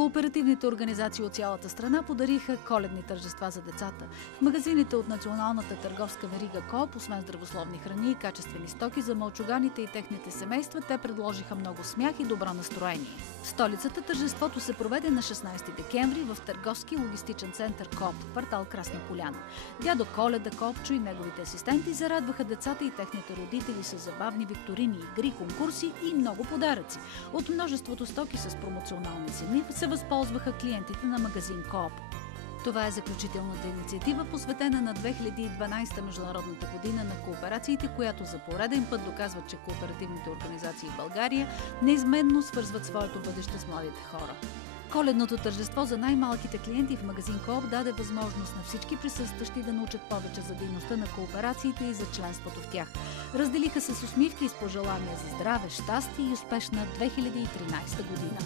Кооперативните организации от цялата страна подариха коледни тържества за децата. В магазините от Националната търговска верига Коop, освен здравословни храни и качествени стоки за мълчуганите и техните семейства, те предложиха много смях и добро настроение. В столицата тържеството се проведе на 16 декември в търговски логистичен център Коop, квартал Красна поляна. Дядо Коледа Копчо и неговите асистенти зарадваха децата и техните родители с забавни викторини, игри, конкурси и много подаръци. От множеството стоки с промоционални цени се възползваха клиентите на магазин Коop. Това е заключителната инициатива, посветена на 2012 Международната година на кооперациите, която за пореден път доказва, че кооперативните организации в България неизменно свързват своето бъдеще с младите хора. Коледното тържество за най-малките клиенти в магазин Коop даде възможност на всички присъстващи да научат повече за дейността на кооперациите и за членството в тях. Разделиха се с усмивки и с пожелания за здраве, щастие и успешна 2013 година.